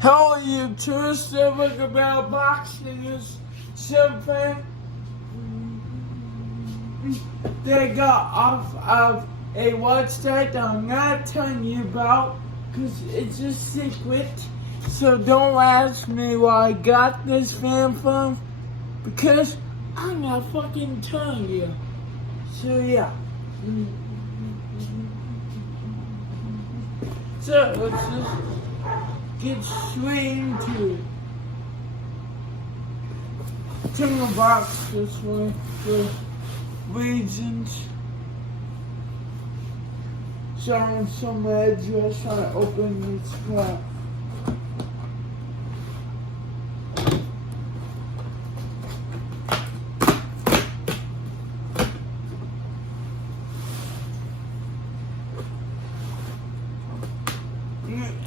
How are you Tuesday? Look about boxing is something they got off of a website that I'm not telling you about because it's a secret. So don't ask me where I got this fan from because I'm not fucking telling you. So yeah. So let's just get straight into it. Turn the box this way for reasons. Showing some address when I open this crap.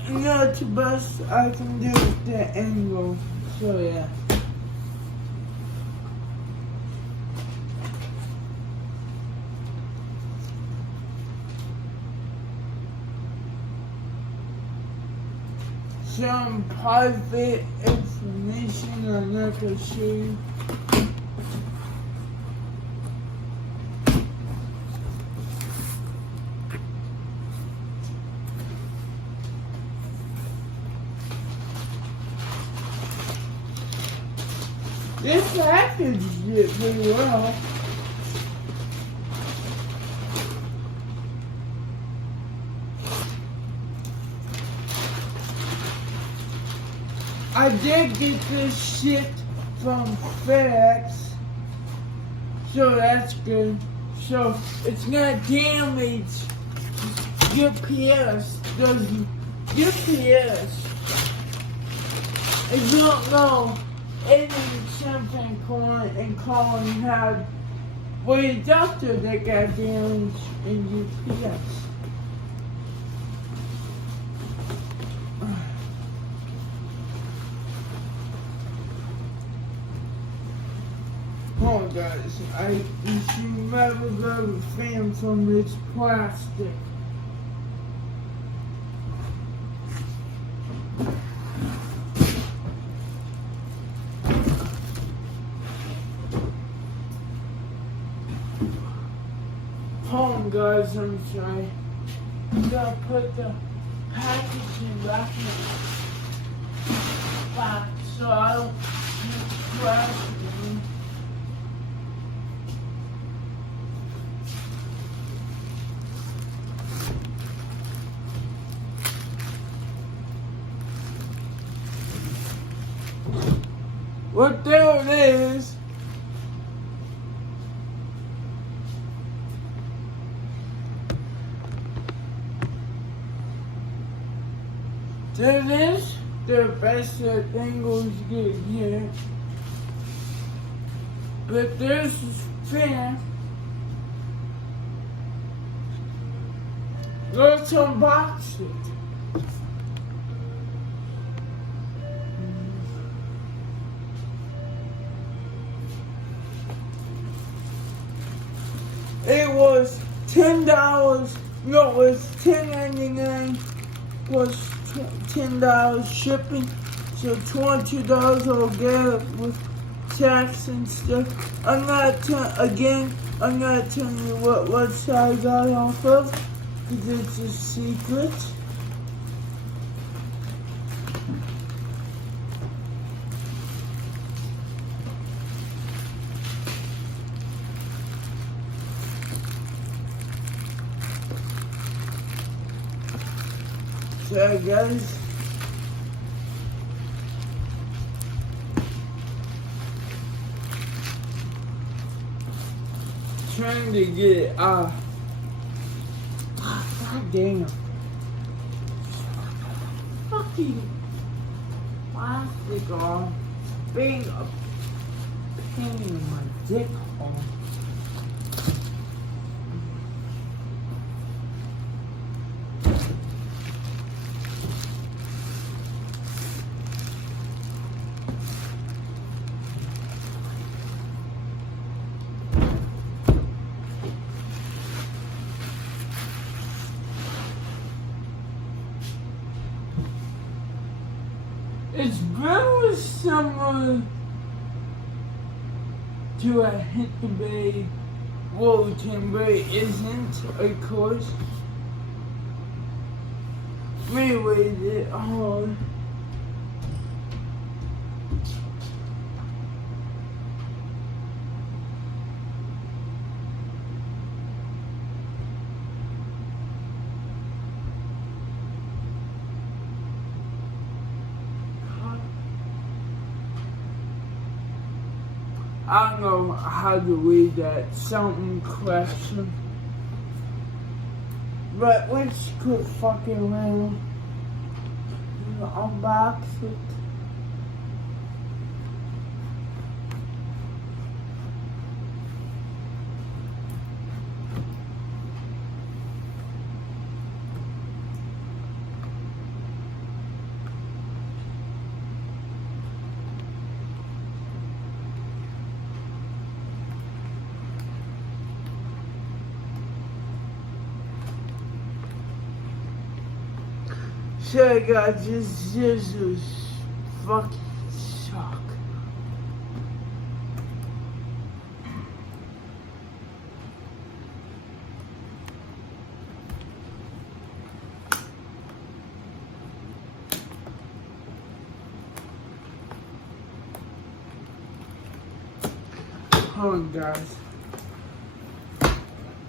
Not the best I can do with the angle, so yeah. Some private information I'm not gonna show you. This package did pretty well. I did get this shit from FedEx, so that's good. So it's not damaged. UPS doesn't. UPS. I don't know. Any something calling had a doctor that got damaged in UPS. Oh guys, you should never go to fan from this plastic. Home guys, I'm sorry. I'm gonna put the packaging back in the box so I don't get plastic. Well, there it is. There it is. The best angles get here. But there's this fan. Let's unbox it. It was $10. No, it was $10.99 plus $10 shipping. So $22 I'll get it with tax and stuff. I'm not telling you what website I got it off of because it's a secret. So guys, trying to get it god damn, fucking plastic on, being a pain in my dick hole. It's very similar to a Hinterberry Wolverton, but it isn't, of course. Anyways, it hard. I don't know how to read that, something question. But let's quit fucking around and unbox it. Sorry guys, this is fucking suck. Hold on guys.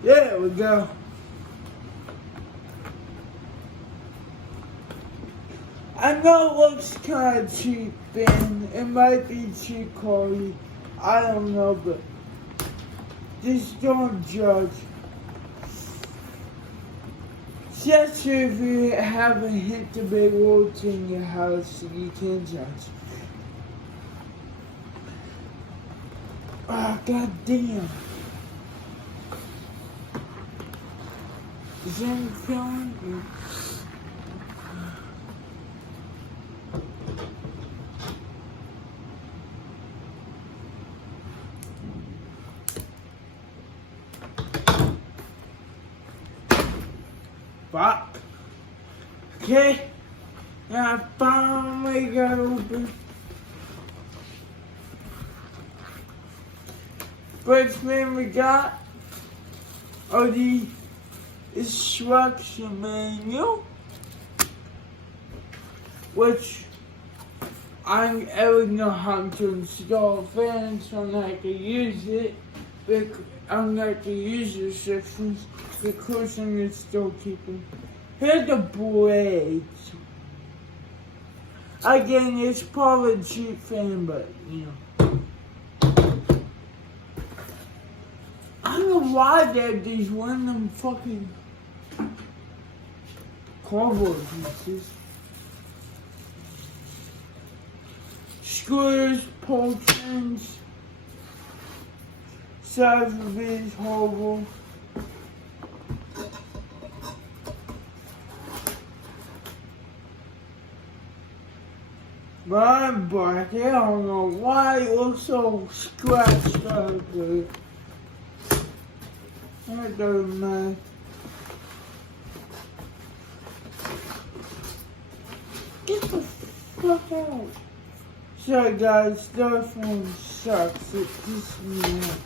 There we go. I know it looks kind of cheap and it might be cheap quality. I don't know, but just don't judge. Just if you have a hint of big wolves in your house, you can't judge. Ah, god damn. Is anyone feeling? Fuck. Okay. Now I finally got open. First thing we got are the instruction manual, which I already know how to install fans, so I'm not gonna use it. I'm not gonna use the instructions because I'm gonna still keep them. Here's the blades. Again, it's probably a cheap fan, but you know. I don't know why they have these random fucking cardboard pieces. Screws, pull pins. Size of it is horrible. But I'm black. I don't know why it looks so scratched up. That doesn't matter. Get the fuck out. Sorry guys, that phone sucks. It pisses me off.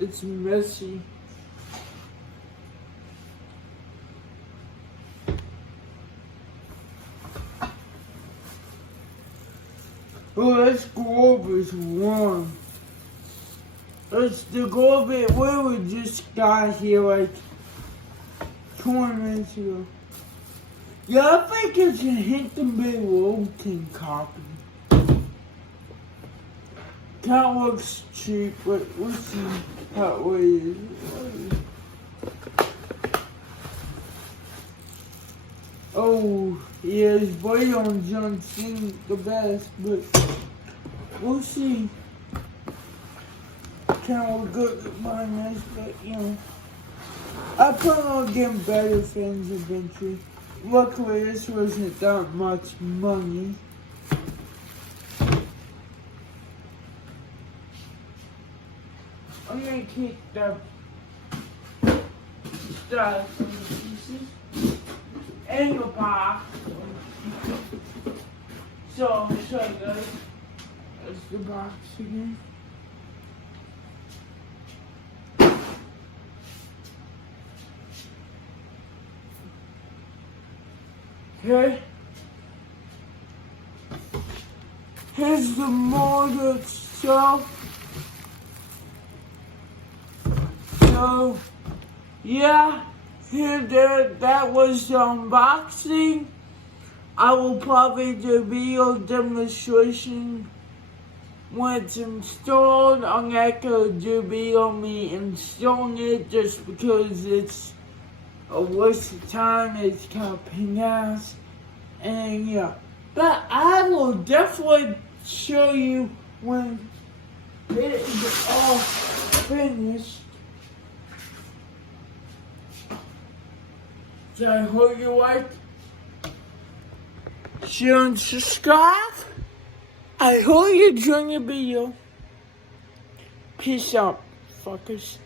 It's messy. Oh, let's go over this one. Let's go over it. We just got here like 20 minutes ago. Yeah, I think it's a Hinterberry Wolverton copy. Kinda looks cheap, but we'll see how it is. Oh, yeah, his boy on John Cena the best, but we'll see. Kinda look good at my nice, but you know. I plan on getting better fans eventually. Luckily, this wasn't that much money. I'm gonna keep the stuff in the pieces and the box. So, sorry guys. That's the box again. Okay. Here's the motor itself. So, yeah, that was the unboxing. I will probably do a video demonstration when it's installed. I'm not gonna do a video on me installing it just because it's a waste of time. It's kind of pain in the ass. And yeah, but I will definitely show you when it is all finished. So I hope you like, share, and subscribe. I hope you enjoyed the video. Peace out, fuckers.